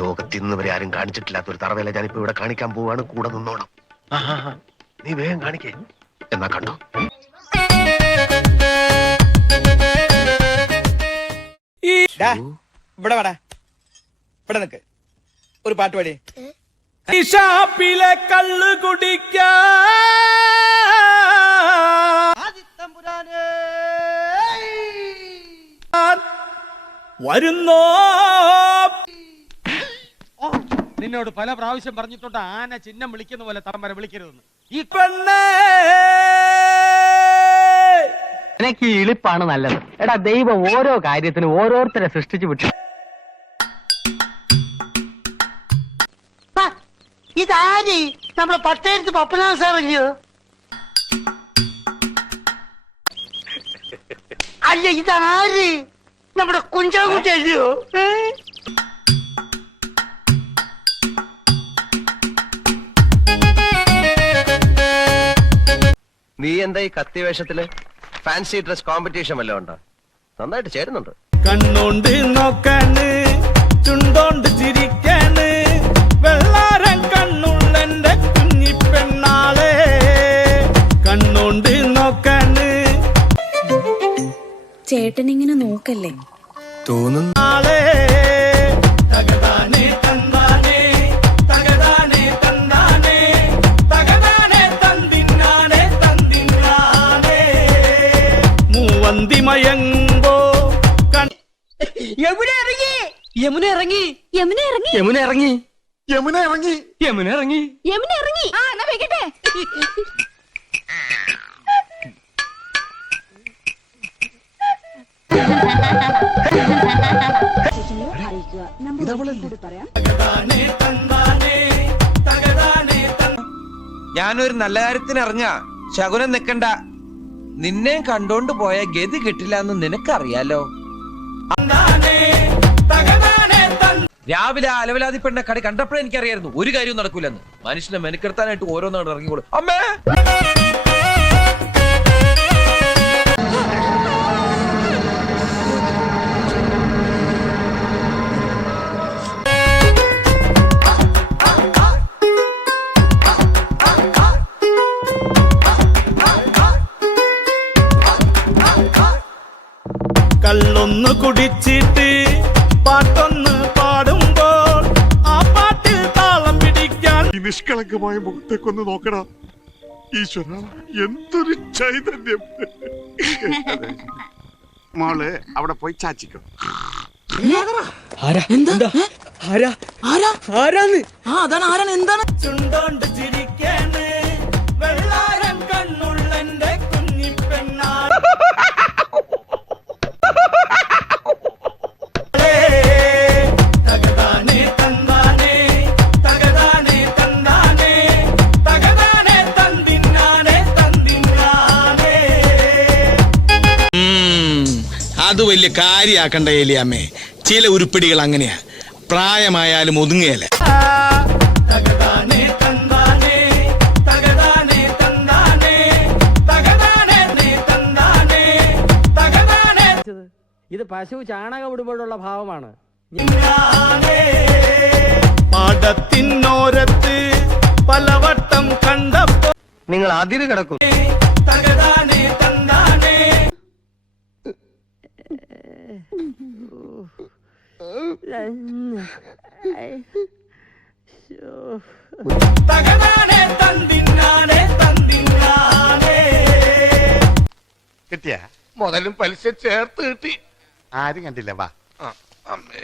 ലോകത്ത് ഇന്ന് വരെ ആരും കാണിച്ചിട്ടില്ലാത്ത ഒരു തറവേല ഞാനിപ്പോ ഇവിടെ കാണിക്കാൻ പോവാണ്. കൂടെ നിന്നോണം. നീ വേഗം കാണിക്കേ. എന്നാ കണ്ടോ. ഇവിടെ വാടാ, ഇവിടെ നിക്ക്. ഒരു പാട്ട് പാടി. ഷാപ്പിലെ കള്ള് കുടിക്കാൻ വരുന്നോ? നിന്നോട് പല പ്രാവശ്യം പറഞ്ഞിട്ടുണ്ട് ആന ചിഹ്നം വിളിക്കുന്ന പോലെ തറമ്പര വിളിക്കരുതെന്ന്. ഈ പെണ്ണേ എനിക്ക് ഈ ഇളിപ്പാണ് നല്ലത്. എടാ, ദൈവം ഓരോ കാര്യത്തിനും ഓരോരുത്തരെ സൃഷ്ടിച്ചു വിട്ടു. ഇതാരി നമ്മുടെ പട്ടേരത്ത് പപ്പനാഥ സാറല്ലയോ? അല്ല, ഇതാര് നമ്മുടെ കുഞ്ചാകുട്ടി അല്ലയോ? നീ എന്താ ഈ കത്തി വേഷത്തില്? ഫാൻസി ഡ്രസ് കോമ്പറ്റീഷൻ വല്ലതും ഉണ്ടോ? നന്നായിട്ട് ചേരുന്നുണ്ട്. കണ്ണോണ്ട് നോക്കാന്, ചുണ്ടോണ്ട് ചിരിക്കാന്, വെള്ളാരം കണ്ണുള്ളെന്റെ കുഞ്ഞിപ്പെണ്ണാളെ. കണ്ണോണ്ട് നോക്കാന്. ചേട്ടനിങ്ങനെ നോക്കല്ലേ തോന്നുന്നാളെ. തകതാനെ തന്നാനെ, തകതാനെ തന്നാനെ, തകതാനെ തന്തിന്നാനെ തന്തിന്നാനെ. മൂവന്തി മയങ്ങുമ്പോ യമുന ഇറങ്ങി, യമുന ഇറങ്ങി, യമുന ഇറങ്ങി, യമുന ഇറങ്ങി, യമുന ഇറങ്ങി, യമുന ഇറങ്ങി, യമുന ഇറങ്ങി. ആ, എന്നാ വെക്കട്ടെ. ഞാനൊരു നല്ല കാര്യത്തിന് അറിഞ്ഞ ശകുനം നിക്കണ്ട. നിന്നെ കണ്ടോണ്ട് പോയ ഗതി കിട്ടില്ല എന്ന് നിനക്കറിയാലോ. രാവിലെ അലവലാതി പെണ്ണ കടി കണ്ടപ്പോഴേ എനിക്കറിയായിരുന്നു ഒരു കാര്യവും നടക്കൂലെന്ന്. മനുഷ്യനെ മെനക്കെടുത്താനായിട്ട് ഓരോന്നാണ് ഇറങ്ങിക്കോളൂ. അമ്മേ, കള്ളൊന്ന് കുടിച്ചിട്ട് പാട്ടൊന്ന് പാടുമ്പോൾ ആ പാട്ടിൽ താളം പിടിക്കാൻ. ഈ നിഷ്കളങ്കമായ മുഖത്തേക്കൊന്ന് നോക്കടാ ഈശ്വര, എന്തൊരു ചൈതന്യം. മോള് അവിടെ പോയി ചാച്ചിക്കോ. ചുണ്ടോണ്ട് ചിരിക്കാന്, വെള്ളാരം കണ്ണുള്ളെന്റെ കുഞ്ഞിപ്പെണ്ണാളെ. തകതാനെ തന്നാനെ, തകതാനെ തന്നാനെ, തകതാനെ തന്തിന്നാനെ തന്തിന്നാനെ. അത് വലിയ കാര്യാക്കണ്ട ഏലിയാമ്മേ. ചില ഉരുപ്പിടികൾ അങ്ങനെയാ, പ്രായമായാലും ഒതുങ്ങുകയല്ല. തകതാനെ തന്നാനെ, തകതാനെ തന്നാനെ, തകതാനെ തന്നാനെ, തകതാനെ. ഇത് പശു ചാണകം ഇടുമ്പോഴുള്ള ഭാവമാണ്. പാടത്തിനോരത്ത് പലവട്ടം കണ്ടപ്പോ നിങ്ങൾ അതിര് കിടക്കും. തകതാനെ തന്നാനെ. തകതാനെ തന്തിന്നാനെ തന്തിന്നാനെ. കിട്ടിയ മുതലും പലിശ ചേർത്ത് കിട്ടി. ആരും കണ്ടില്ല. വാ അമ്മേ.